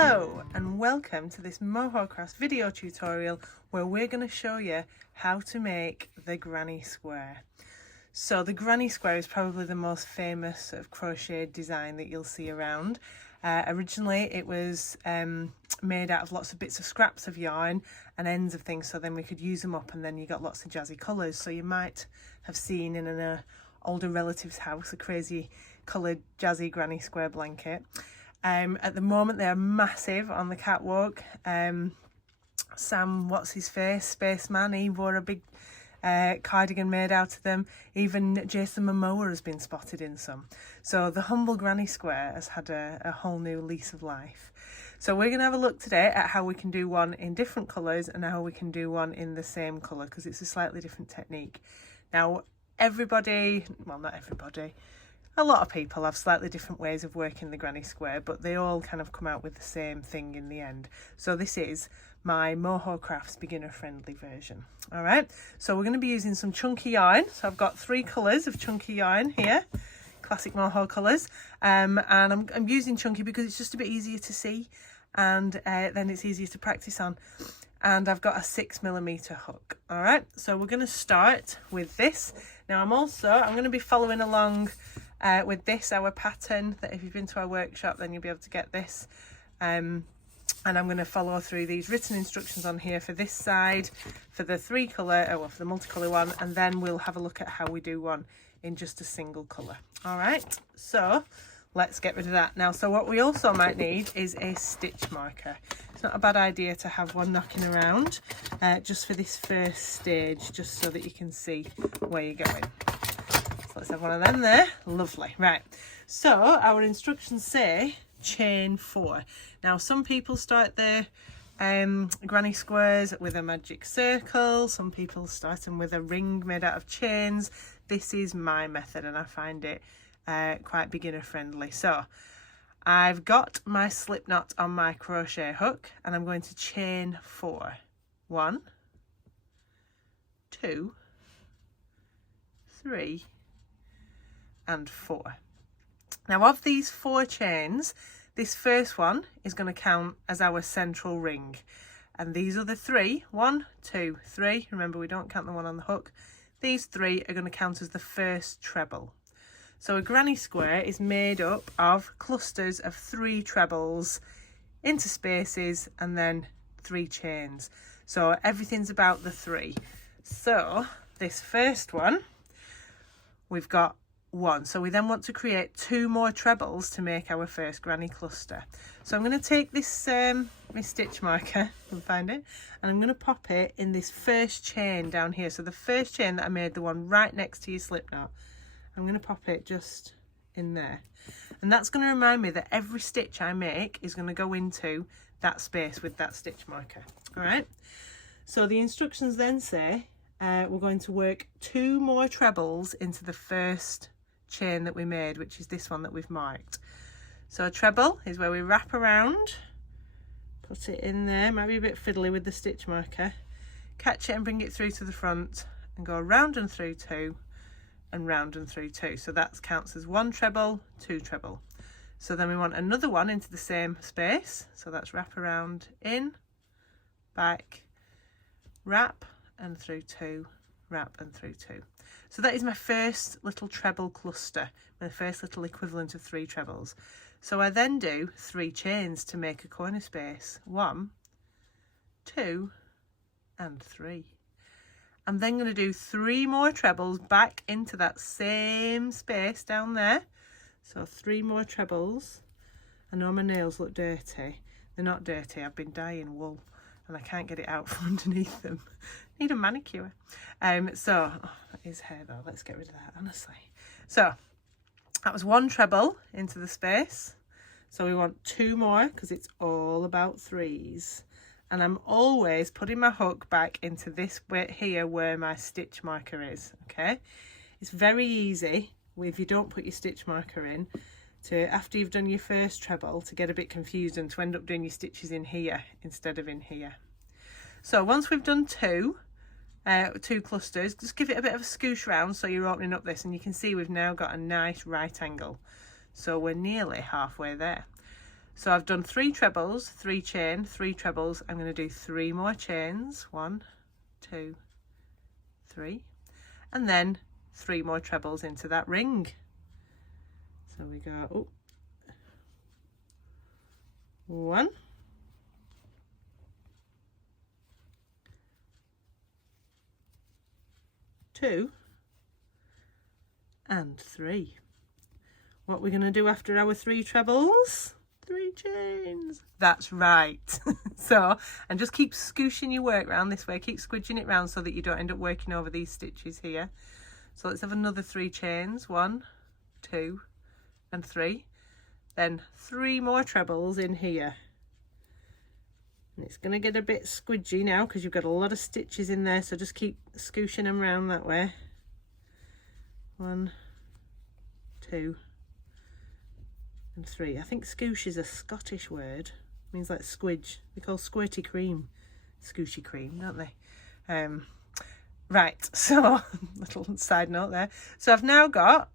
Hello and welcome to this Mohawk Crafts video tutorial where we're going to show you how to make the granny square. So the granny square is probably the most famous sort of crochet design that you'll see around. Originally it was made out of lots of bits of scraps of yarn and ends of things, so then we could use them up and then you got lots of jazzy colours. So you might have seen in an older relative's house a crazy coloured jazzy granny square blanket. At the moment they're massive on the catwalk. Sam, what's his face, Spaceman, he wore a big cardigan made out of them. Even Jason Momoa has been spotted in some. So the humble granny square has had a whole new lease of life. So we're going to have a look today at how we can do one in different colours and how we can do one in the same colour, because it's a slightly different technique. Now everybody, well not everybody, a lot of people have slightly different ways of working the granny square, but they all kind of come out with the same thing in the end. So this is my Mohawk Crafts beginner friendly version. All right, so we're going to be using some chunky yarn. So I've got 3 colours of chunky yarn here, classic Mohawk colours, and I'm using chunky because it's just a bit easier to see, and then it's easier to practice on. And I've got a 6mm hook. All right, so we're going to start with this. Now I'm going to be following along with this, our pattern, that if you've been to our workshop then you'll be able to get this, and I'm going to follow through these written instructions on here for this side, for the for the multicolour one, and then we'll have a look at how we do one in just a single colour. All right, so let's get rid of that now. So what we also might need is a stitch marker. It's not a bad idea to have one knocking around just for this first stage, just so that you can see where you're going. Let's have one of them there. Lovely. Right, so our instructions say chain 4. Now some people start their granny squares with a magic circle, some people start them with a ring made out of chains. This is my method and I find it quite beginner friendly. So I've got my slip knot on my crochet hook and I'm going to chain 4. 1, 2, 3 and 4. Now of these 4 chains, this first one is going to count as our central ring, and these other 3, 1, 2, 3, remember we don't count the one on the hook, these 3 are going to count as the first treble. So a granny square is made up of clusters of 3 trebles into spaces and then 3 chains. So everything's about the 3. So this first one, we've got 1, so we then want to create 2 more trebles to make our first granny cluster. So I'm going to take this my stitch marker and find it, and I'm going to pop it in this first chain down here. So the first chain that I made, the one right next to your slip knot, I'm going to pop it just in there, and that's going to remind me that every stitch I make is going to go into that space with that stitch marker. All right, so the instructions then say we're going to work 2 more trebles into the first chain that we made, which is this one that we've marked. So a treble is where we wrap around, put it in there, might be a bit fiddly with the stitch marker, catch it and bring it through to the front and go round and through 2 and round and through 2. So that counts as 1 treble, 2 treble. So then we want another one into the same space, so that's wrap around, in, back, wrap and through 2, wrap and through 2. So that is my first little treble cluster, my first little equivalent of 3 trebles. So I then do 3 chains to make a corner space. 1, 2 and 3. I'm then going to do 3 more trebles back into that same space down there. So 3 more trebles. I know my nails look dirty. They're not dirty, I've been dyeing wool and I can't get it out from underneath them. Need a manicure. So that is hair though, let's get rid of that, honestly. So that was 1 treble into the space, so we want 2 more because it's all about 3s, and I'm always putting my hook back into this bit here where my stitch marker is. Okay, it's very easy if you don't put your stitch marker in to, after you've done your first treble, to get a bit confused and to end up doing your stitches in here instead of in here. So once we've done 2 clusters, just give it a bit of a scoosh round so you're opening up this, and you can see we've now got a nice right angle, so we're nearly halfway there. So I've done 3 trebles, 3 chain, 3 trebles. I'm going to do 3 more chains, 1, 2, 3, and then 3 more trebles into that ring. So we go 1, 2, and 3. What we're going to do after our 3 trebles? 3 chains. That's right. So, and just keep scooshing your work around this way, keep squidging it round so that you don't end up working over these stitches here. So let's have another 3 chains, 1, 2, and 3. Then 3 more trebles in here. And it's going to get a bit squidgy now because you've got a lot of stitches in there, so just keep scooshing them around that way. 1, 2, and 3. I think scoosh is a Scottish word. It means like squidge. They call squirty cream scooshy cream, don't they? Right, so little side note there. So I've now got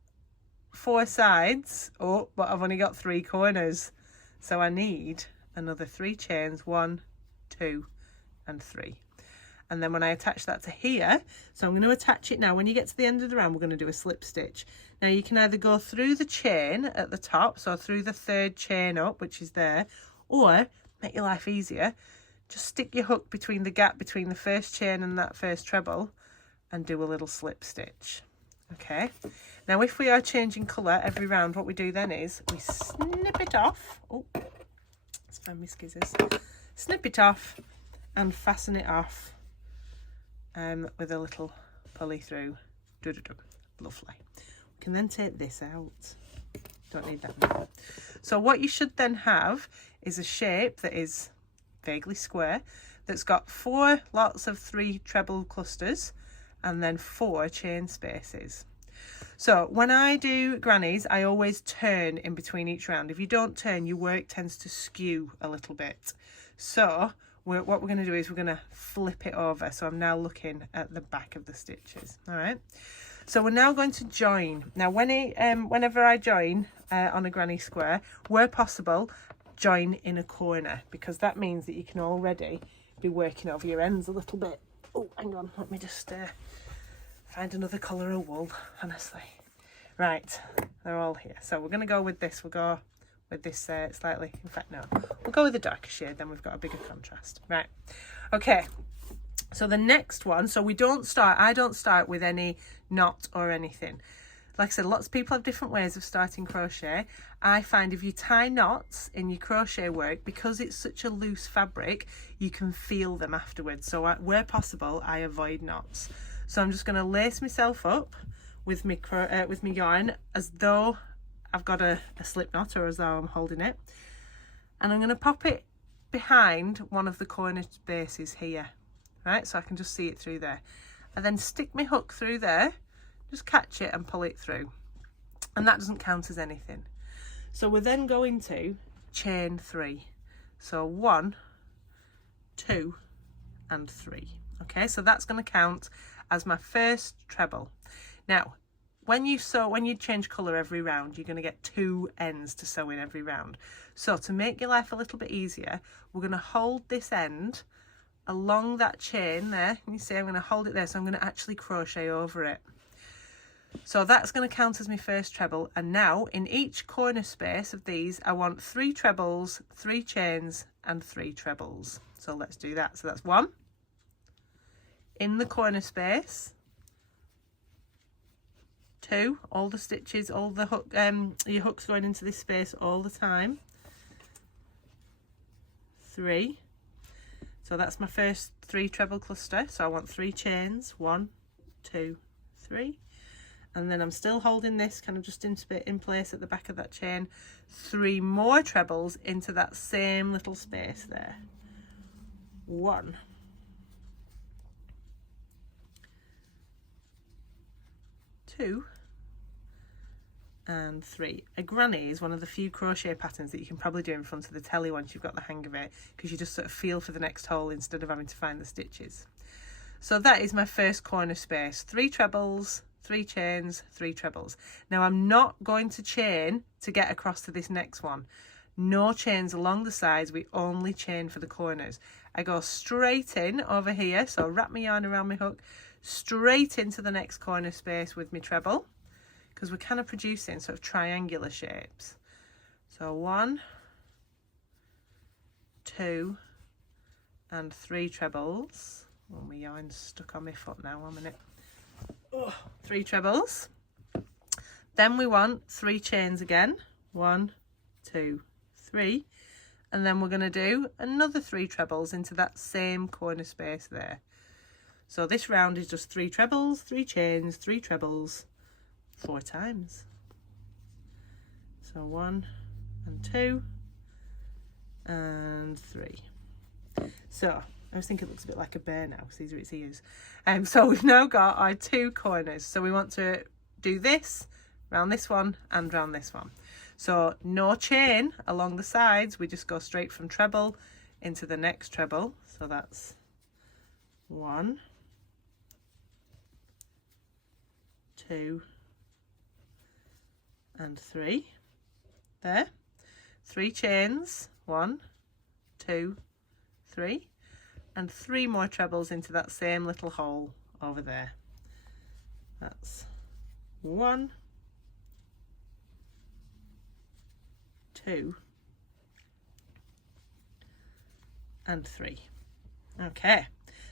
4 sides, but I've only got 3 corners. So I need another 3 chains, 1, 2, and 3. And then when I attach that to here, so I'm going to attach it now. When you get to the end of the round, we're going to do a slip stitch. Now you can either go through the chain at the top, so through the 3rd chain up, which is there, or make your life easier, just stick your hook between the gap between the 1st chain and that 1st treble and do a little slip stitch. Okay, now if we are changing colour every round, what we do then is we snip it off. Oh, let's find my scissors. Snip it off and fasten it off with a little pulley through. Lovely. We can then take this out. Don't need that now. So what you should then have is a shape that is vaguely square, that's got 4 lots of 3 treble clusters and then 4 chain spaces. So when I do grannies, I always turn in between each round. If you don't turn, your work tends to skew a little bit. So what we're going to do is we're going to flip it over. So I'm now looking at the back of the stitches. All right. So we're now going to join. Now whenever I join on a granny square, where possible, join in a corner, because that means that you can already be working over your ends a little bit. Oh, hang on, let me just find another colour of wool, honestly. Right, they're all here. So we're going to go with this. We'll go with this slightly, in fact, no. We'll go with a darker shade, then we've got a bigger contrast. Right, okay. So the next one, so I don't start with any knot or anything. Like I said, lots of people have different ways of starting crochet. I find if you tie knots in your crochet work, because it's such a loose fabric, you can feel them afterwards. So where possible, I avoid knots. So I'm just going to lace myself up with my yarn as though I've got a slip knot, or as though I'm holding it. And I'm going to pop it behind one of the corner spaces here. Right, so I can just see it through there. And then stick my hook through there, just catch it and pull it through. And that doesn't count as anything. So we're then going to chain 3. So 1, 2, and 3. Okay, so that's going to count as my first treble. Now, when you change colour every round, you're going to get 2 ends to sew in every round. So to make your life a little bit easier, we're going to hold this end along that chain there. You see, I'm going to hold it there, so I'm going to actually crochet over it. So that's going to count as my first treble. And now in each corner space of these, I want 3 trebles, 3 chains, and 3 trebles. So let's do that. So that's 1 in the corner space, 2, all the stitches, all the hook, your hooks going into this space all the time, 3. So that's my first 3 treble cluster. So I want 3 chains, 1, 2, 3. And then I'm still holding this kind of just in place at the back of that chain. 3 more trebles into that same little space there. 1, 2, and 3. A granny is one of the few crochet patterns that you can probably do in front of the telly once you've got the hang of it, because you just sort of feel for the next hole instead of having to find the stitches. So that is my first corner space. 3 trebles, 3 chains, 3 trebles. Now I'm not going to chain to get across to this next one. No chains along the sides, we only chain for the corners. I go straight in over here, so wrap my yarn around my hook, straight into the next corner space with my treble, because we're kind of producing sort of triangular shapes. So 1, 2 and 3 trebles. Oh, my yarn's stuck on my foot now, 1 minute. Oh, 3 trebles. Then we want 3 chains again. 1, 2, 3. And then we're going to do another 3 trebles into that same corner space there. So this round is just 3 trebles, 3 chains, 3 trebles, 4 times. So 1 and 2 and 3. So I was thinking it looks a bit like a bear now because these are its ears. So we've now got our 2 corners. So we want to do this, round this one and round this one. So no chain along the sides, we just go straight from treble into the next treble. So that's 1, 2 and 3. There. 3 chains, 1, 2, 3, and 3 more trebles into that same little hole over there. That's 1, 2 and 3. Okay,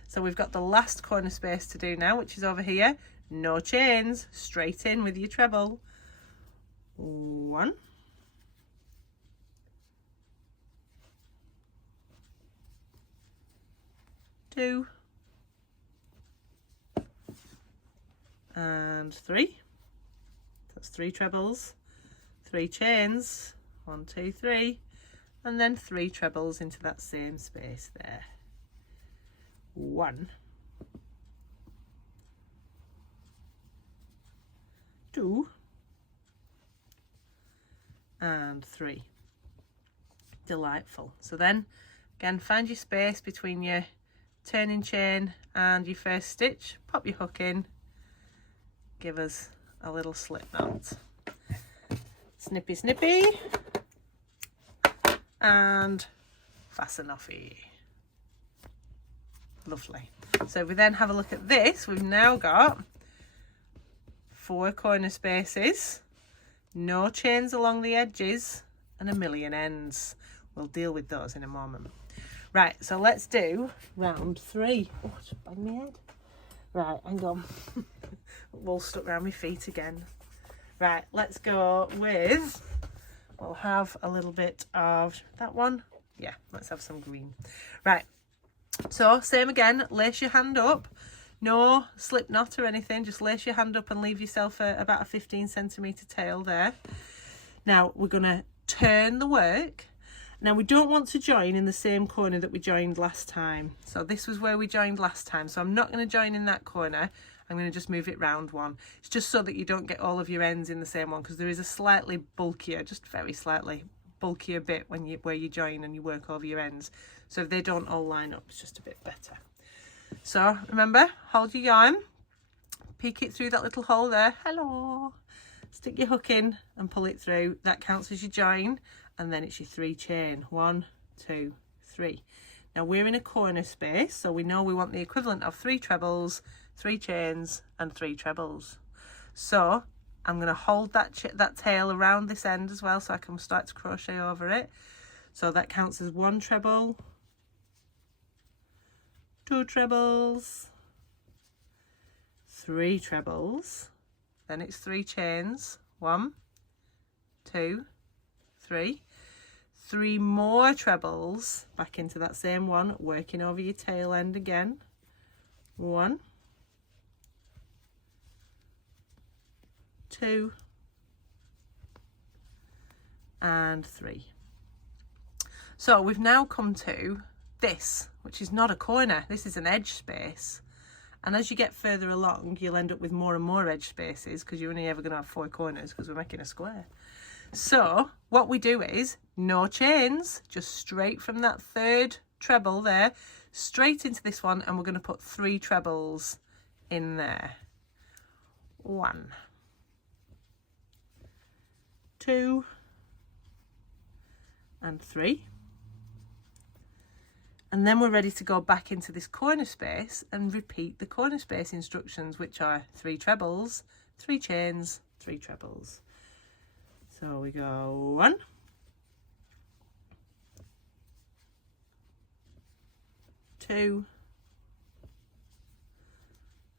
so we've got the last corner space to do now, which is over here. No chains, straight in with your treble. 1, 2 and 3. That's 3 trebles, 3 chains, 1, 2, 3, and then 3 trebles into that same space there. 1, 2 and 3. Delightful. So then again, find your space between your turning chain and your first stitch, pop your hook in, give us a little slip knot, snippy snippy, and fasten offy. Lovely. So if we then have a look at this, we've now got 4 corner spaces, no chains along the edges, and a million ends. We'll deal with those in a moment. Right, so let's do round 3. Oh, I just banged my head. Right, hang on. Wool stuck around my feet again. Right, let's go with, we'll have a little bit of that one. Yeah, let's have some green. Right, so same again, lace your hand up. No slip knot or anything, just lace your hand up and leave yourself about a 15cm tail there. Now we're going to turn the work. Now we don't want to join in the same corner that we joined last time. So this was where we joined last time. So I'm not going to join in that corner. I'm going to just move it round 1. It's just so that you don't get all of your ends in the same one, because there is a slightly bulkier, just very slightly bulkier bit where you join and you work over your ends. So if they don't all line up, it's just a bit better. So remember, hold your yarn, peek it through that little hole there. Hello. Stick your hook in and pull it through. That counts as your join. And then it's your 3 chain. 1, 2, 3. Now we're in a corner space, so we know we want the equivalent of 3 trebles, 3 chains, and 3 trebles. So I'm going to hold that tail around this end as well, so I can start to crochet over it. So that counts as 1 treble, 2 trebles, 3 trebles. Then it's 3 chains. 1, 2, 3. 3 more trebles back into that same one, working over your tail end again. 1, 2 and 3. So we've now come to this, which is not a corner. This is an edge space. And as you get further along, you'll end up with more and more edge spaces, because you're only ever going to have 4 corners because we're making a square. So what we do is no chains, just straight from that 3rd treble there, straight into this one, and we're going to put 3 trebles in there. 1, 2, and 3. And then we're ready to go back into this corner space and repeat the corner space instructions, which are 3 trebles, 3 chains, 3 trebles. So we go 1, 2,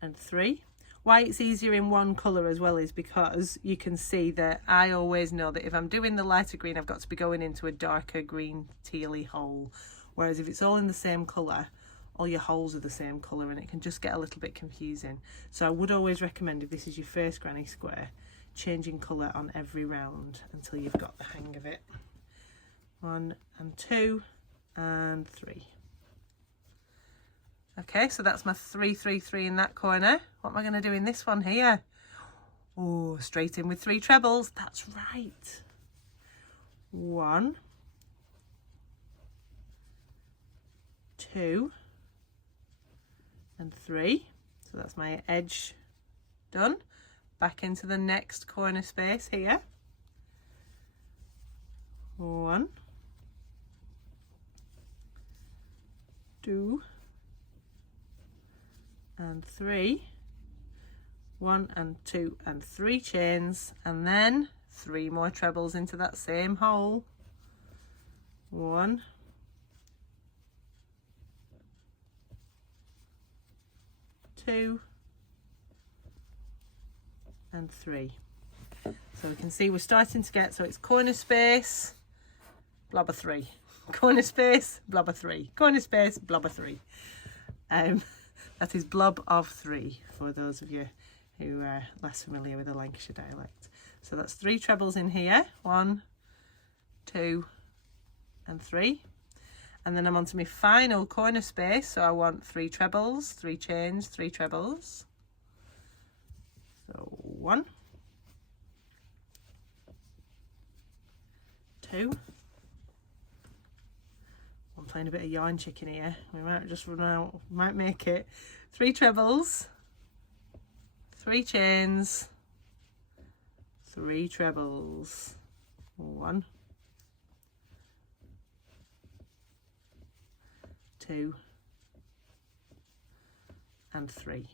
and 3. Why it's easier in one colour as well is because you can see that I always know that if I'm doing the lighter green, I've got to be going into a darker green tealy hole. Whereas if it's all in the same colour, all your holes are the same colour and it can just get a little bit confusing. So I would always recommend, if this is your first granny square, changing colour on every round until you've got the hang of it. 1 and 2 and 3. Okay, so that's my 3, 3, 3 in that corner. What am I going to do in this one here? Oh, straight in with 3 trebles. That's right. 1, 2, and 3. So that's my edge done. Back into the next corner space here. 1, 2, and 3. 1 and 2 and 3 chains, and then 3 more trebles into that same hole. 1, 2, and 3. So we can see we're starting to get, so it's corner space, blob of 3, corner space, blob of 3, corner space, blob of 3. That is blob of 3 for those of you who are less familiar with the Lancashire dialect. So that's 3 trebles in here, 1, 2, and 3. And then I'm on to my final corner space, so I want 3 trebles, 3 chains, 3 trebles. So 1, 2. I'm playing a bit of yarn chicken here. We might just run out, might make it. 3 trebles, 3 chains, 3 trebles. 1, 2, and 3.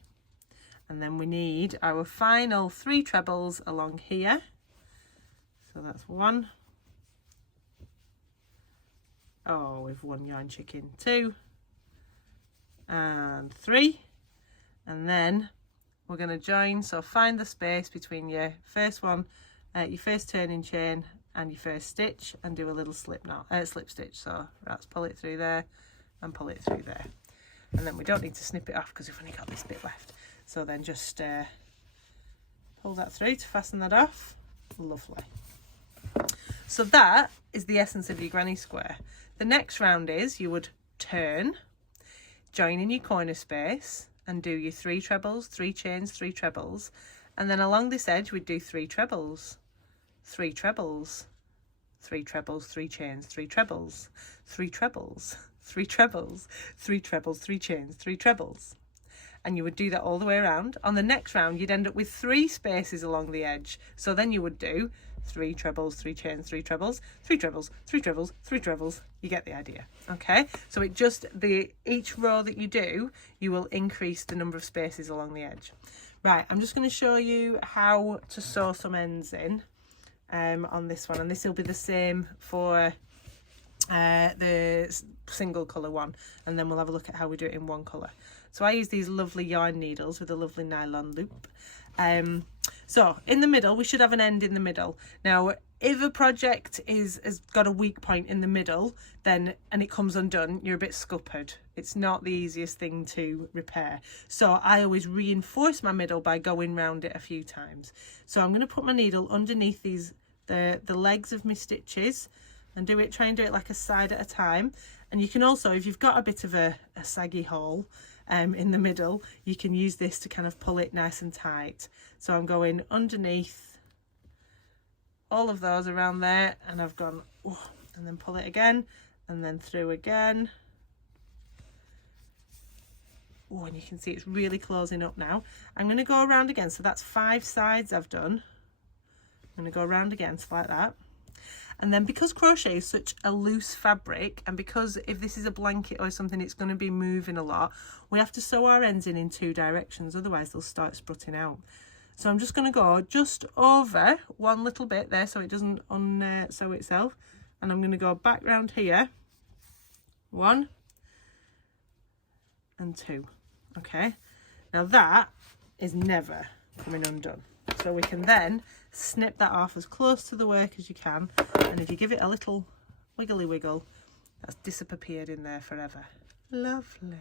And then we need our final 3 trebles along here. So that's 1. Oh, we've 1 yarn chicken, 2, and 3. And then we're going to join, so find the space between your first one, your first turning chain and your first stitch, and do a little slip stitch. So let's pull it through there and pull it through there. And then we don't need to snip it off because we've only got this bit left. So then just pull that through to fasten that off. Lovely. So that is the essence of your granny square. The next round is you would turn, join in your corner space and do your 3 trebles, 3 chains, 3 trebles. And then along this edge we'd do 3 trebles, 3 trebles, 3 trebles, 3 chains, 3 trebles, 3 trebles, 3 trebles, 3 trebles, 3 chains, 3 trebles. And you would do that all the way around. On the next round you'd end up with 3 spaces along the edge. So then you would do 3 trebles, 3 chains, 3 trebles, 3 trebles, 3 trebles, 3 trebles. You get the idea. Okay, so it just, each row that you do, you will increase the number of spaces along the edge. Right, I'm just going to show you how to sew some ends in on this one, and this will be the same for the single colour one, and then we'll have a look at how we do it in one colour. So I use these lovely yarn needles with a lovely nylon loop. So in the middle, we should have an end in the middle. Now, if a project has got a weak point in the middle, then, and it comes undone, you're a bit scuppered. It's not the easiest thing to repair. So I always reinforce my middle by going round it a few times. So I'm going to put my needle underneath the legs of my stitches and try and do it like a side at a time. And you can also, if you've got a bit of a saggy hole in the middle, you can use this to kind of pull it nice and tight. So I'm going underneath all of those around there, and I've gone, oh, and then pull it again, and then through again. Oh, and you can see it's really closing up now. I'm going to go around again, so that's 5 sides I've done. I'm going to go around again, so like that. And then because crochet is such a loose fabric, and because if this is a blanket or something it's going to be moving a lot, we have to sew our ends in 2 directions, otherwise they'll start sprutting out. So I'm just going to go just over one little bit there so it doesn't sew itself, and I'm going to go back round here, 1 and 2. Okay, now that is never coming undone, so we can then snip that off as close to the work as you can, and if you give it a little wiggly wiggle, that's disappeared in there forever. Lovely.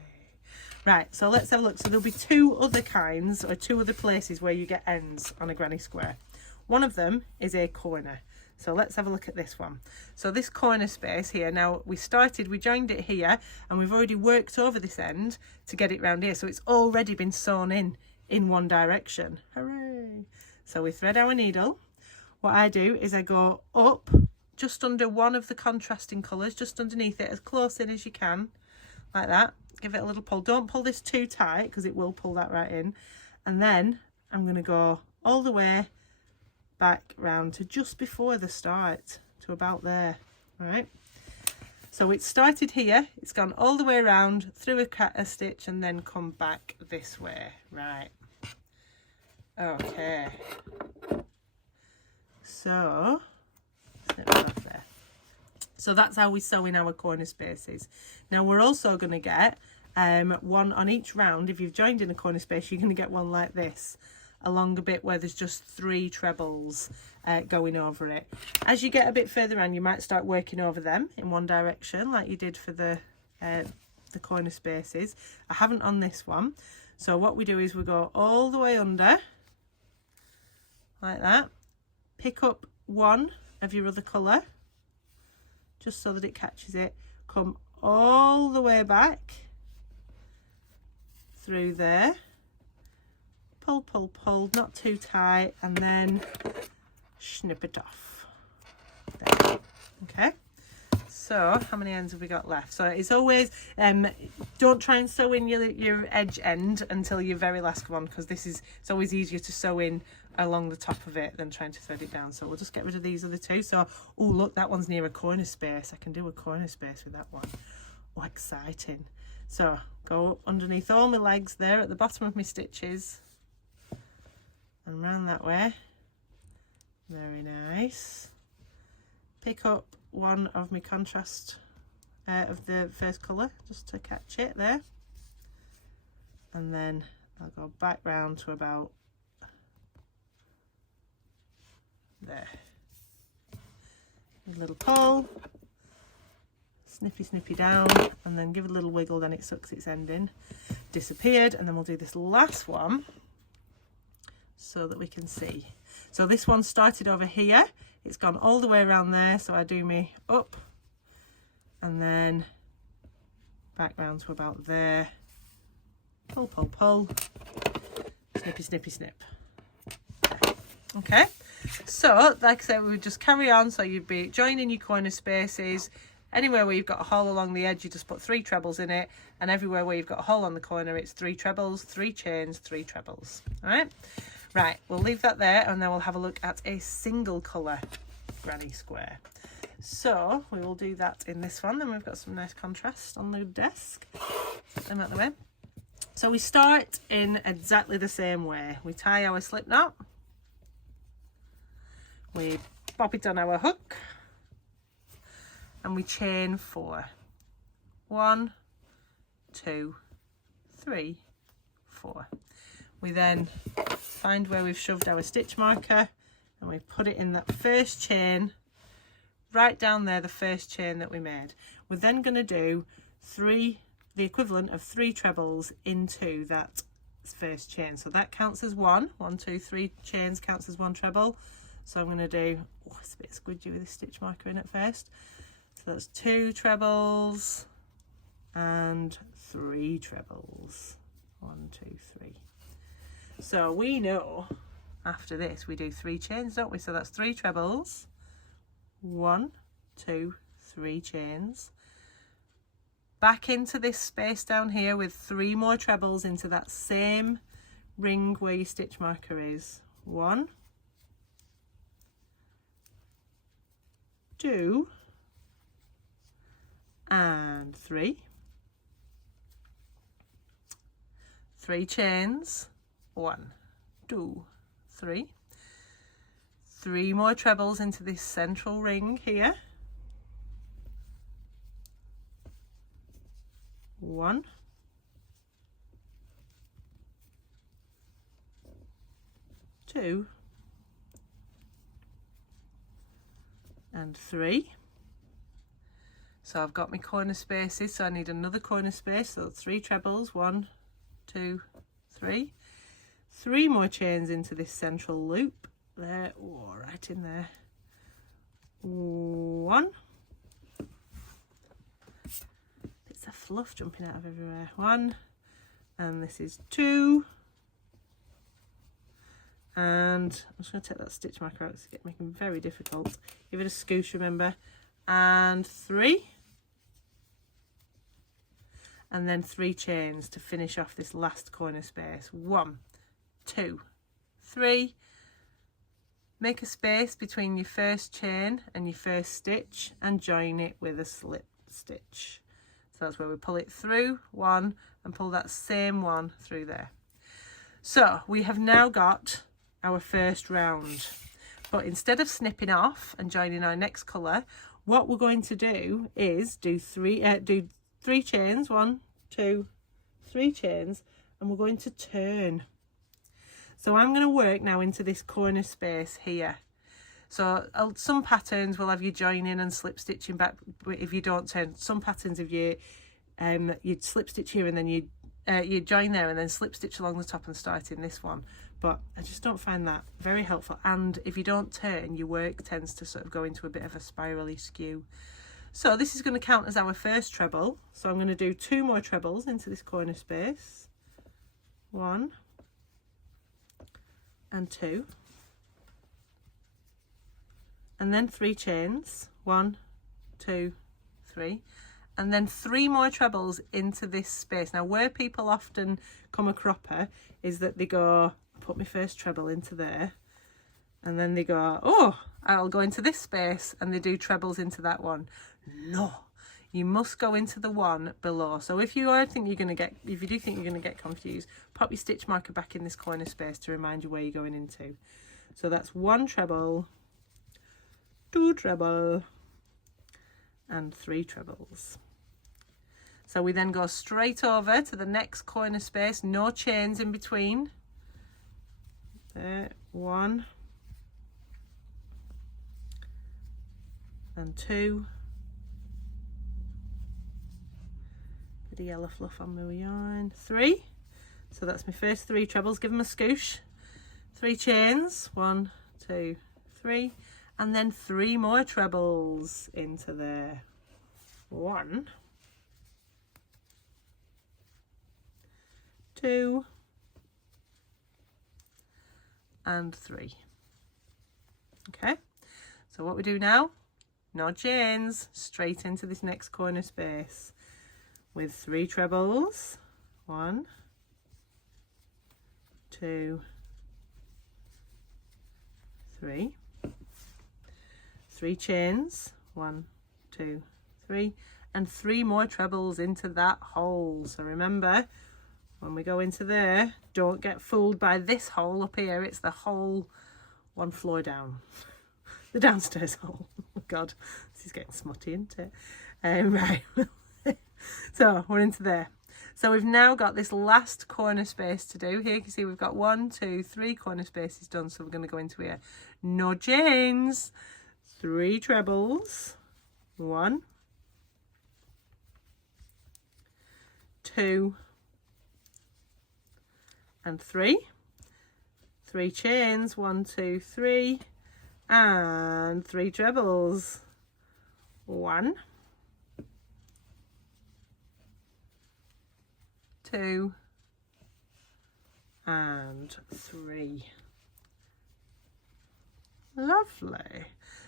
Right, so let's have a look. So there'll be 2 other kinds, or 2 other places where you get ends on a granny square. One of them is a corner. So let's have a look at this one. So this corner space here, now we joined it here, and we've already worked over this end to get it round here, so it's already been sewn in one direction. Hooray! So we thread our needle. What I do is I go up just under one of the contrasting colours, just underneath it, as close in as you can, like that. Give it a little pull. Don't pull this too tight because it will pull that right in. And then I'm going to go all the way back round to just before the start, to about there. All right. So it started here, it's gone all the way around through a stitch and then come back this way. Right. Okay. So snip it off there. So that's how we sew in our corner spaces. Now we're also going to get one on each round. If you've joined in a corner space, you're going to get one like this along a bit where there's just 3 trebles going over it. As you get a bit further on, you might start working over them in one direction like you did for the corner spaces. I haven't on this one. So what we do is we go all the way under like that, pick up one of your other colour just so that it catches it, come all the way back through there, pull, pull, pull, not too tight, and then snip it off there. Okay, so how many ends have we got left? So it's always don't try and sew in your edge end until your very last one, because it's always easier to sew in along the top of it than trying to thread it down. So we'll just get rid of these other 2. So oh look, that one's near a corner space. I can do a corner space with that one. Oh, exciting. So go underneath all my legs there at the bottom of my stitches and round that way. Very nice. Pick up one of my contrast of the first colour just to catch it there, and then I'll go back round to about there. A little pull, snippy snippy down, and then give it a little wiggle, then it sucks its end in. Disappeared. And then we'll do this last one so that we can see. So this one started over here, it's gone all the way around there, so I do me up and then back round to about there, pull, pull, pull, snippy snippy snip. Okay, so like I said, we would just carry on. So you'd be joining your corner spaces. Anywhere where you've got a hole along the edge, you just put 3 trebles in it, and everywhere where you've got a hole on the corner, it's 3 trebles, 3 chains, 3 trebles. All right. Right, we'll leave that there, and then we'll have a look at a single colour granny square. So we will do that in this one. Then we've got some nice contrast on the desk. Put them out the way. So we start in exactly the same way. We tie our slip knot, we pop it on our hook, and we chain 4. 1, 2, 3, 4. We then find where we've shoved our stitch marker, and we put it in that first chain, right down there, the first chain that we made. We're then going to do the equivalent of 3 trebles into that first chain. So that counts as 1. 1, 2, 3 chains counts as 1 treble. So I'm going to do, oh, it's a bit squidgy with this stitch marker in at first. So that's 2 trebles and 3 trebles. 1, 2, 3. So we know after this we do 3 chains, don't we? So that's 3 trebles, 1, 2, 3 chains, back into this space down here with 3 more trebles into that same ring where your stitch marker is. 1, 2 and 3, 3 chains, 1, 2, 3, 3 more trebles into this central ring here, 1, 2 and 3. So I've got my corner spaces, so I need another corner space, so 3 trebles, 1, 2, 3, 3 more chains into this central loop there, oh, right in there, 1, bits of fluff jumping out of everywhere, 1, and this is 2, and I'm just going to take that stitch marker out, it's making it very difficult, give it a scoosh, remember, and 3, and then 3 chains to finish off this last corner space, 1, 2, 3, make a space between your first chain and your first stitch and join it with a slip stitch. So that's where we pull it through 1 and pull that same one through there. So we have now got our first round, but instead of snipping off and joining our next colour, what we're going to do is do 3 chains, 1, 2, 3 chains, and we're going to turn. So I'm going to work now into this corner space here. So some patterns will have you joining and slip stitching back if you don't turn. Some patterns, if you'd slip stitch here and then you join there and then slip stitch along the top and start in this one. But I just don't find that very helpful. And if you don't turn, your work tends to sort of go into a bit of a spirally skew. So this is going to count as our first treble. So I'm going to do 2 more trebles into this corner space. 1 and 2. And then 3 chains. 1, 2, 3. And then 3 more trebles into this space. Now where people often come a cropper is that they go, put my first treble into there. And then they go, oh, I'll go into this space, and they do trebles into that one. No, you must go into the one below. So if you do think you're going to get confused, pop your stitch marker back in this corner space to remind you where you're going into. So that's 1 treble, 2 treble, and 3 trebles. So we then go straight over to the next corner space, no chains in between. There, 1 and 2. Bit of yellow fluff on my yarn. 3. So that's my first 3 trebles. Give them a scoosh. 3 chains. 1, 2, 3. And then 3 more trebles into there. 1, 2, and 3. Okay, so what we do now, no chains, straight into this next corner space with 3 trebles. 1, 2, 3. 3 chains. 1, 2, 3, and 3 more trebles into that hole. So remember, when we go into there, don't get fooled by this hole up here. It's the hole 1 floor down, the downstairs hole. Oh God, this is getting smutty, isn't it? Right. So we're into there. So we've now got this last corner space to do here. You can see we've got 1, 2, 3 corner spaces done. So we're going to go into here. No chains. 3 trebles. 1, 2, and 3. 3 chains. 1, 2, 3, and 3 trebles. 1, 2, and 3. Lovely.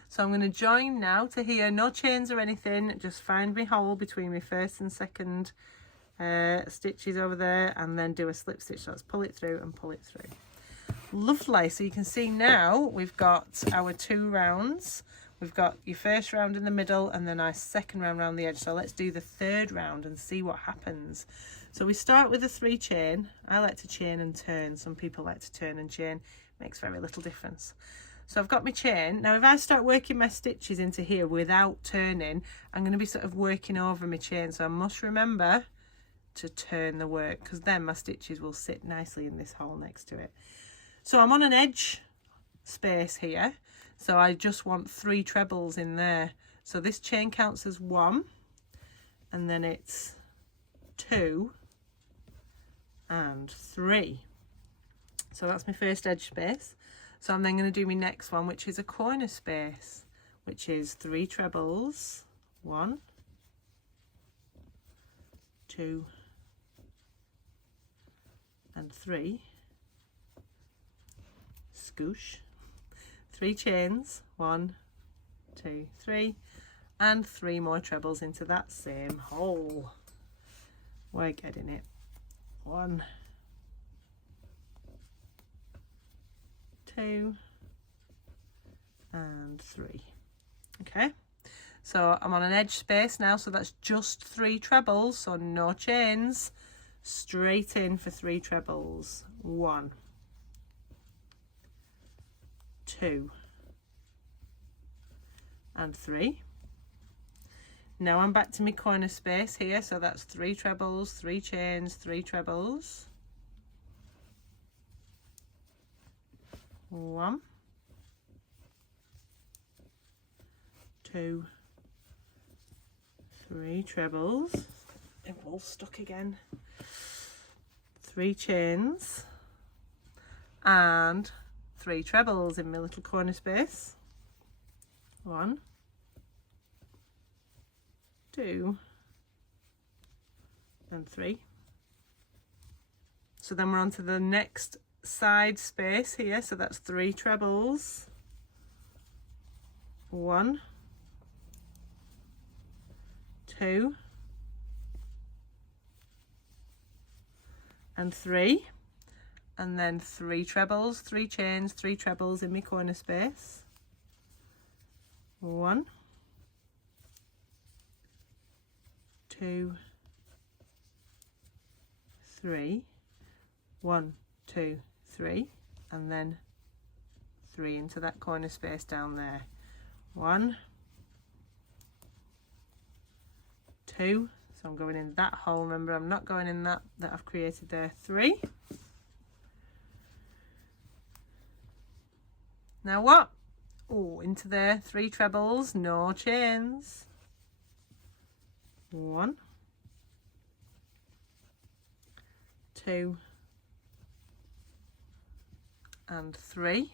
So I'm going to join now to here, no chains or anything, just find my hole between my first and second stitches over there, and then do a slip stitch. So let's pull it through and pull it through. Lovely. So you can see now we've got our 2 rounds we've got your first round in the middle and then our second round around the edge. So let's do the third round and see what happens. So we start with a 3 chain. I like to chain and turn. Some people like to turn and chain. Makes very little difference. So I've got my chain. Now if I start working my stitches into here without turning, I'm going to be sort of working over my chain. So I must remember to turn the work, because then my stitches will sit nicely in this hole next to it. So I'm on an edge space here. So I just want 3 trebles in there. So this chain counts as 1, and then it's 2 and 3. So that's my first edge space. So I'm then going to do my next one, which is a corner space, which is 3 trebles, 1, 2 and 3, scoosh, 3 chains, 1, 2, 3, and 3 more trebles into that same hole. We're getting it. 1, 2 and 3. Okay, so I'm on an edge space now, so that's just 3 trebles, so no chains, straight in for 3 trebles. 1, 2 and 3. Now I'm back to my corner space here, so that's 3 trebles, 3 chains, 3 trebles. 1, 2, 3 trebles. They're all stuck again. 3 chains and 3 trebles in my little corner space. 1, 2 and 3. So then we're on to the next side space here, so that's 3 trebles, 1, 2 and 3, and then 3 trebles, 3 chains, 3 trebles in my corner space. 1, 2, 3, 1, 2, 3, and then 3 into that corner space down there. 1, 2, so I'm going in that hole. Remember, I'm not going in that I've created there. 3. Now what? Oh, into there, 3 trebles, no chains. 1, 2 and 3.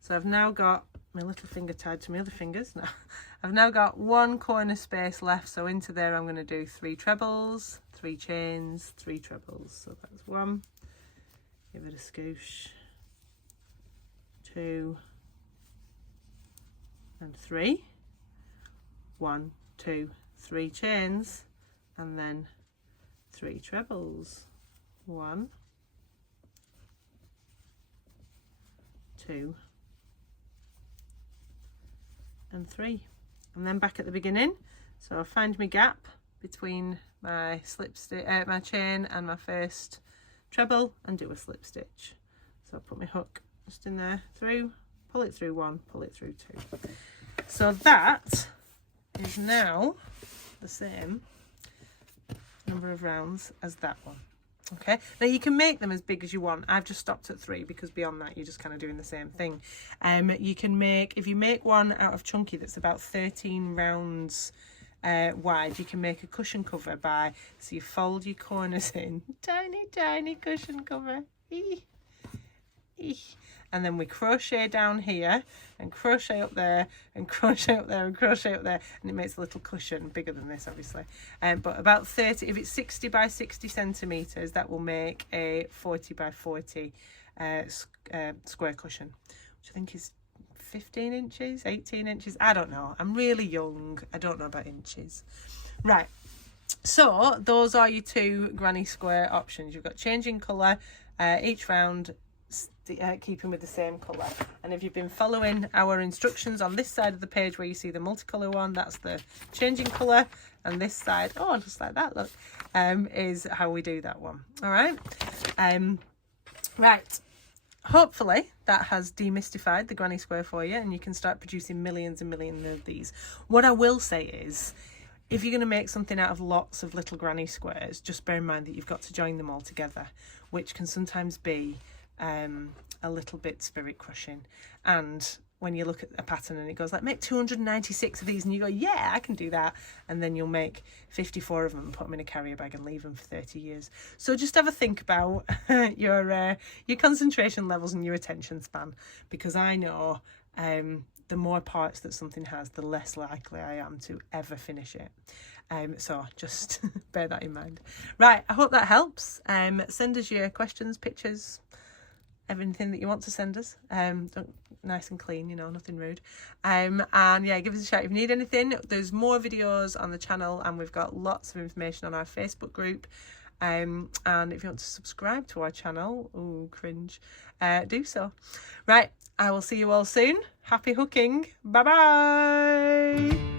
So I've now got my little finger tied to my other fingers now. I've now got 1 corner space left, so into there I'm going to do 3 trebles, 3 chains, 3 trebles. So that's 1, give it a scoosh, 2 and 3, 1, 2, 3 chains, and then 3 trebles. 1, 2 and 3, and then back at the beginning. So I find my gap between my slip stitch, my chain and my first treble, and do a slip stitch. So I put my hook just in there, through, pull it through 1, pull it through 2. So that is now the same number of rounds as that one. Okay, now you can make them as big as you want. I've just stopped at 3 because beyond that you're just kind of doing the same thing. You can make, if you make one out of chunky that's about 13 rounds wide, you can make a cushion cover by, so you fold your corners in, tiny cushion cover. And then we crochet down here and crochet up there and crochet up there and crochet up there, and it makes a little cushion bigger than this obviously, but about 30, if it's 60 by 60 centimeters, that will make a 40 by 40 square cushion, which I think is 15 inches, 18 inches, I don't know, I'm really young, I don't know about inches. Right, so those are your 2 granny square options. You've got changing colour each round keeping with the same colour. And if you've been following our instructions on this side of the page where you see the multicolour one, that's the changing colour, and this side, oh, just like that, look, is how we do that one. All right. Right. Hopefully that has demystified the granny square for you, and you can start producing millions and millions of these. What I will say is, if you're going to make something out of lots of little granny squares, just bear in mind that you've got to join them all together, which can sometimes be a little bit spirit crushing. And when you look at a pattern and it goes like, make 296 of these, and you go, yeah, I can do that, and then you'll make 54 of them and put them in a carrier bag and leave them for 30 years. So just have a think about your concentration levels and your attention span, because I know the more parts that something has, the less likely I am to ever finish it. So just bear that in mind. Right, I hope that helps. Send us your questions, pictures, everything that you want to send us. Nice and clean, you know, nothing rude. And yeah, give us a shout if you need anything. There's more videos on the channel, and we've got lots of information on our Facebook group. And if you want to subscribe to our channel, ooh, cringe, do so. Right, I will see you all soon. Happy hooking. Bye bye.